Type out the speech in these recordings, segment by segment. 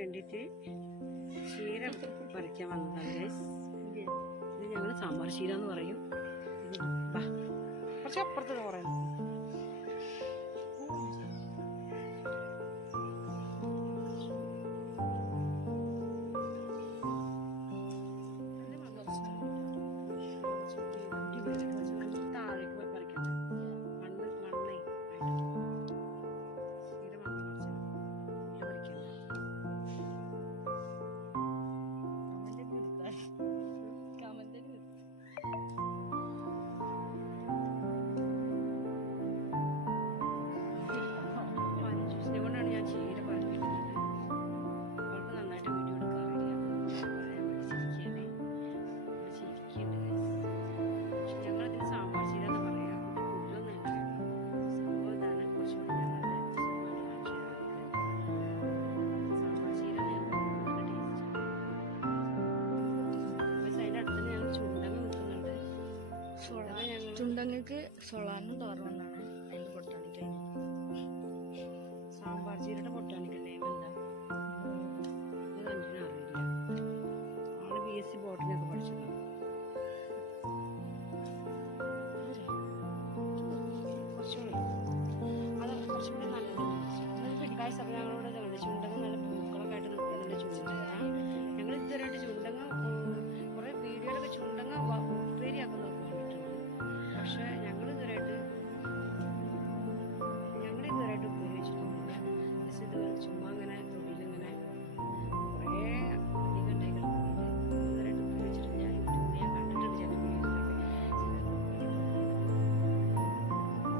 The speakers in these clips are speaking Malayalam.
വേണ്ടിയിട്ട് ചീര പറിക്കാൻ വന്നതാണ് ഗൈസ്. ഇത് ഞങ്ങൾ സാമ്പാർ ചീര എന്ന് പറയും. കുറച്ച് അപ്പുറത്ത് പറയുന്നു. ചുണ്ടങ്ങക്ക് സൊളാനും തോറണമെന്നാണ് അതിന്റെ പൊട്ടാണിക്കൽ. സാമ്പാർ ചീരയുടെ പൊട്ടാണിക്കൽ നെയിം എന്താ അത് അഞ്ചിനും അറിയില്ല. ആള് BSc ബോട്ടണിയൊക്കെ പഠിച്ചതാണ്. കുറച്ചുകൂടി അത് കുറച്ചുകൂടി നല്ലതാണ്. പിടിക്കായ സമയം ഞങ്ങളോട് ചുണ്ടങ്ങ നല്ല പൂക്കളൊക്കെ ആയിട്ട് നിൽക്കുന്നുണ്ട്. ചുണ്ടങ്ങ ഞങ്ങൾ ഇതുവരെയായിട്ട് ചുണ്ടങ്ങ കുറെ വീഡിയോയിലൊക്കെ ചുണ്ടങ്ങ ഉപ്പേരിയാക്കുന്ന കണ്ടിട്ടുണ്ട്. പക്ഷെ ഞങ്ങൾ ഇതുവരെയായിട്ട് ഉപ്പേരി വെച്ചിട്ടൊന്നുമില്ല. പക്ഷെ ഇതുവരെ ചുമ്മാ അങ്ങനെ തൊടിയിലിങ്ങനെ കുറേ അധികം ഉണ്ടായി ഇതുവരെയായിട്ട് ഉപ്പേരി വെച്ചിട്ടില്ല. യൂട്യൂബിൽ ഞാൻ കണ്ടിട്ടുണ്ട് ചില വീഡിയോസിലൊക്കെ.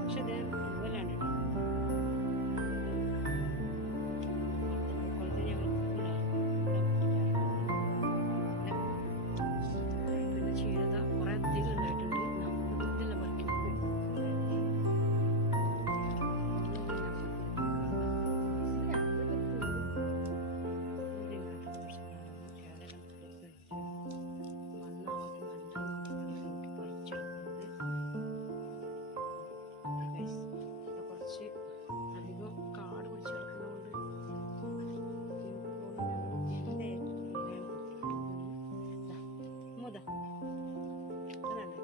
പക്ഷെ ഇത് പൂവല്ലാണ്ട് കൊല്ലത്തിൽ ഞങ്ങൾ പിന്നെ ചീരത കുറെ അധികം ഉണ്ടായിട്ടുണ്ട്. അധികം കാട് പിടിച്ച് കിടക്കുന്നതുകൊണ്ട് മുത അതാണ്.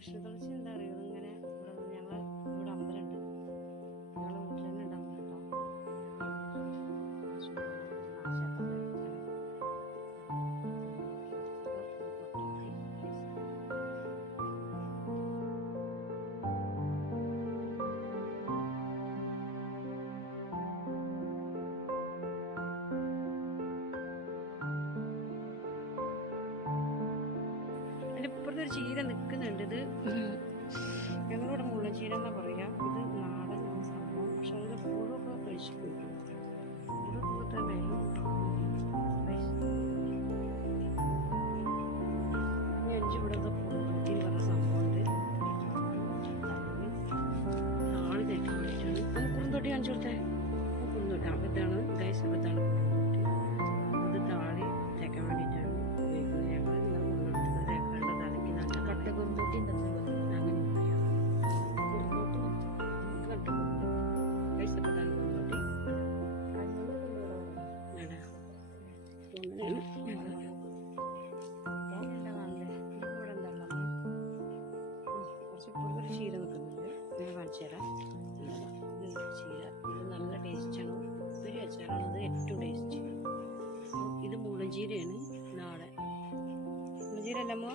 കൃഷ്ണ തുളസി എന്താ അറിയുന്നത് ഇങ്ങനെ ഇവിടെ ഇവിടെ അമ്പലമുണ്ട്. ഞങ്ങളെ വീട്ടിൽ തന്നെ ഉണ്ട് അമ്പലം കേട്ടോ. ഇപ്പുറത്തെ ഒരു ചീര നിൽക്കുന്നുണ്ട്. ഇത് ഞങ്ങളിവിടെ മുള്ളൻ ചീര എന്നാ പറയാ. ഇത് നാടൻ സംഭവം. പക്ഷെ അതിന് പുഴുവൊക്കെ കഴിച്ചു പോയിട്ടു. പുഴുവൊക്കെ വെള്ളം ഇനി 5 ഇവിടുത്തെ പുഴുത്തി പറഞ്ഞ സംഭവമുണ്ട്. താളി തേക്കാൻ വേണ്ടിയിട്ടാണ്. നമുക്ക് കുറുന്തോട്ടി കാണിച്ചു കൊടുത്തേ. കുറുന്തോട്ടി ഇതാണ് ഗൈസ്. ഇതാണ് കുറുന്തോട്ടി. ഇത് താളി തേക്കാൻ വേണ്ടിയിട്ടാണ് ഉപയോഗിക്കുന്നത്. ഞങ്ങൾ കുറുന്തോട്ടി അങ്ങനെ കുറച്ച് ചീര നിൽക്കുന്നുണ്ട്. ഞാൻ കാണിച്ചു തരാം. ചീര ഇത് നല്ല ടേസ്റ്റാണ്. ഉപ്പേരി വെച്ചാലാണ് ഇത് ഏറ്റവും ടേസ്റ്റ്. ഇത് മുളഞ്ചീരയാണ്. നാടൻ മുളഞ്ചീര അല്ലമ്മോ.